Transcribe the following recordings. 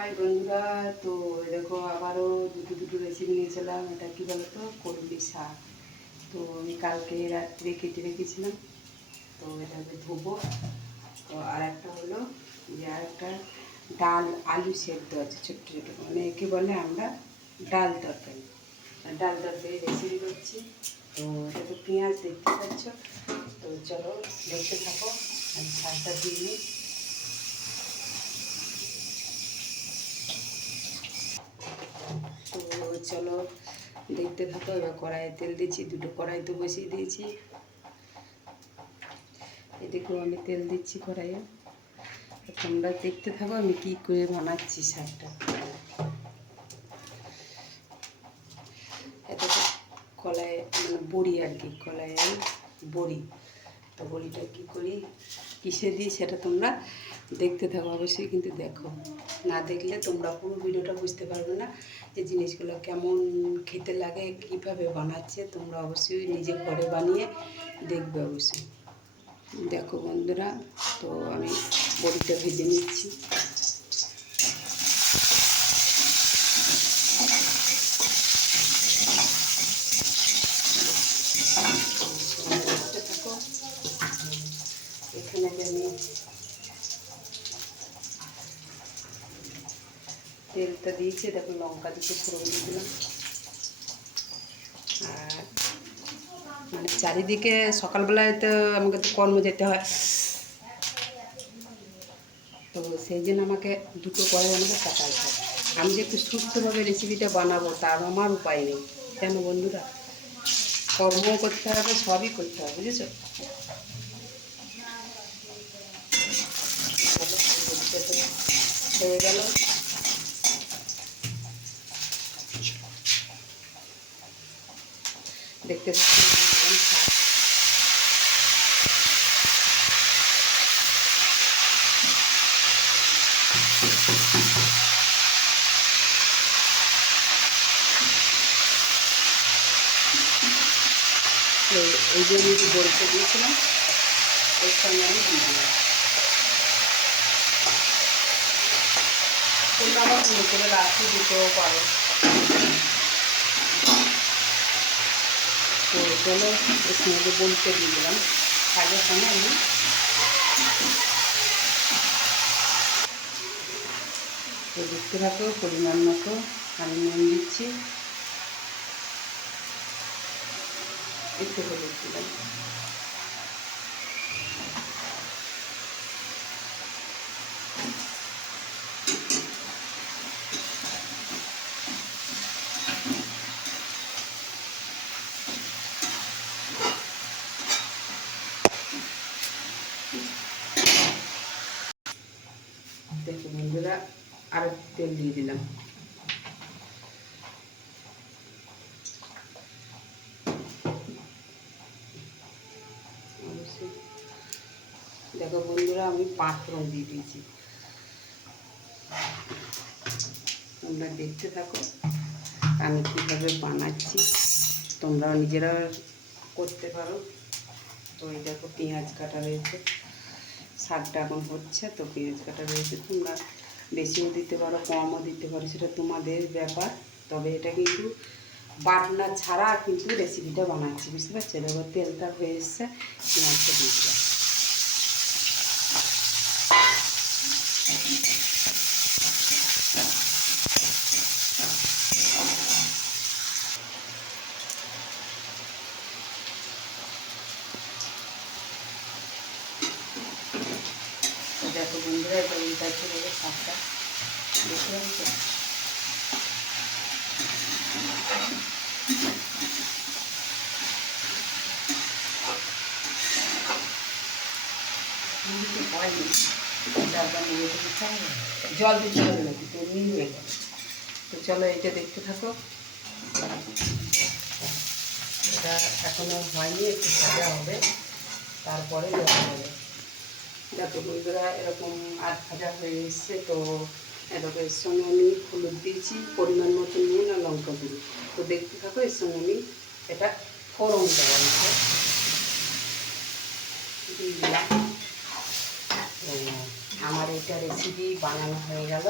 High বন্ধুরা, তো দেখো আবারও দুটো রেসিপি নিয়েছিলাম। এটা কী বলতো, কলমি শাক। তো আমি কালকে রাত্রে কেটে রেখেছিলাম, তো এটাকে ধোবো। তো আর একটা হলো যে আর একটা ডাল আলু সেদ্ধ আছে ছোট্ট ছোটো, মানে একে বলে আমরা ডাল তরকারি। ডাল তরকারি রেসিপি করছি। তো এটা তো পেঁয়াজ দেখতে পাচ্ছ। তো চলো দেখতে থাকো, আমি শাকটা দিয়ে নিই। তো চলো দেখতে থাকো। এবার কড়াইয়ে তেল দিয়েছি, দুটো কড়াই তো বসিয়ে দিয়েছি। এদিকেও আমি তেল দিচ্ছি কড়াইয়ে। তোমরা দেখতে থাকো আমি কী করে বানাচ্ছি শাকটা। এটা তো কলাই মানে বড়ি আর কি, কলাই বড়ি। তো বড়িটা কী করি, কিসে দিই সেটা তোমরা দেখতে থাকো অবশ্যই, কিন্তু দেখো। না দেখলে তোমরা পুরো ভিডিওটা বুঝতে পারবে না যে জিনিসগুলো কেমন খেতে লাগে, কীভাবে বানাচ্ছে। তোমরা অবশ্যই নিজে ঘরে বানিয়ে দেখবে অবশ্যই। দেখো বন্ধুরা, তো আমি বড়িটা ভেজে নিচ্ছি। থাকো, এখানে আমি তেলটা দিয়েছি, দেখো লঙ্কা দিতে ফোড়ন দিয়েছিলাম। আর মানে চারিদিকে সকালবেলায় তো আমাকে তো কর্ম যেতে হয়, তো সেই জন্য আমাকে দুটো কড়াই আমাকে কাটাতে হয়। আমি যে একটু সুস্থভাবে রেসিপিটা বানাবো তার আমার উপায় নেই। কেন বন্ধুরা, কর্মও করতে হবে, সবই করতে হবে, বুঝেছো। হয়ে গেল। দেখতে এই যে আমি বড়িতে দিয়েছিলাম, এর সঙ্গে আমি দিয়ে দিলাম। তোমরা আবার পুরো করে রাখি দিতেও পারো। তো চলো এর সঙ্গে বড়িতে দিয়ে দিলাম, শাকের সঙ্গে আমি তো দেখতে থাকো। পরিমাণ মতো আমি নুন দিচ্ছি, একটু হলুদ দিলাম। দেখো বন্ধুরা, আর তেল দিয়ে দিলাম। অবশ্যই দেখো বন্ধুরা, আমি পাঁচফোড়ন দিয়ে দিয়েছি। তোমরা দেখতে থাকো আমি কীভাবে বানাচ্ছি, তোমরাও নিজেরা করতে পারো। তো এই দেখো পেঁয়াজ কাটা রয়েছে, শাকটা এখন হচ্ছে, তো পেঁয়াজ কাটা রয়েছে। তোমরা বেশিও দিতে পারো, কমও দিতে পারো, সেটা তোমাদের ব্যাপার। তবে এটা কিন্তু বাটনা ছাড়া কিন্তু রেসিপিটা বানাচ্ছি, বুঝতে পারছো। দেখো তেলটা হয়ে এসছে, পেঁয়াজটা দিয়ে দিলাম। দেখো বন্ধুরা, এটা উল্টাচ্ছে দেখো শাকটা, দেখতে পাচ্ছ। জল দিতে হবে নাকি, তো এমনি হয়ে গেল। তো চলো এটা দেখতে থাকো। এটা এখনো হয়নি, একটু ভাজা হবে, তারপরে দেওয়া হবে। দেখো বন্ধুরা, এরকম আধ ভাজা হয়ে এসছে। তো এরকম এর সঙ্গে আমি হলুদ দিয়েছি, পরিমাণ মতো নুন আর লঙ্কা গুঁড়ো। তো দেখতে থাকো, এর সঙ্গে আমি এটা ফোড়ন দেওয়া হচ্ছে দিয়ে দিলাম। তো আমার এটা রেসিপি বানানো হয়ে গেল।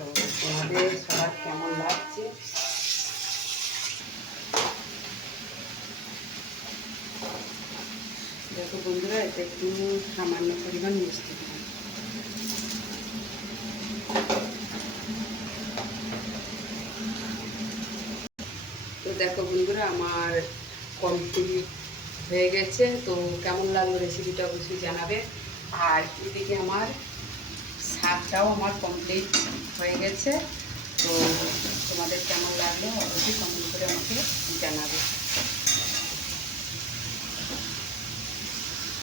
তো তোমাদের সবার কেমন লাগছে? দেখো বন্ধুরা, এটা একটু সামান্য পরিমাণ মিষ্টি দিলাম। তো দেখো বন্ধুরা, আমার কমপ্লিট হয়ে গেছে। তো কেমন লাগলো রেসিপিটা অবশ্যই জানাবে। আর এদিকে আমার শাকটাও আমার কমপ্লিট হয়ে গেছে। তো তোমাদের কেমন লাগলো অবশ্যই কমেন্ট করে আমাকে জানাবে।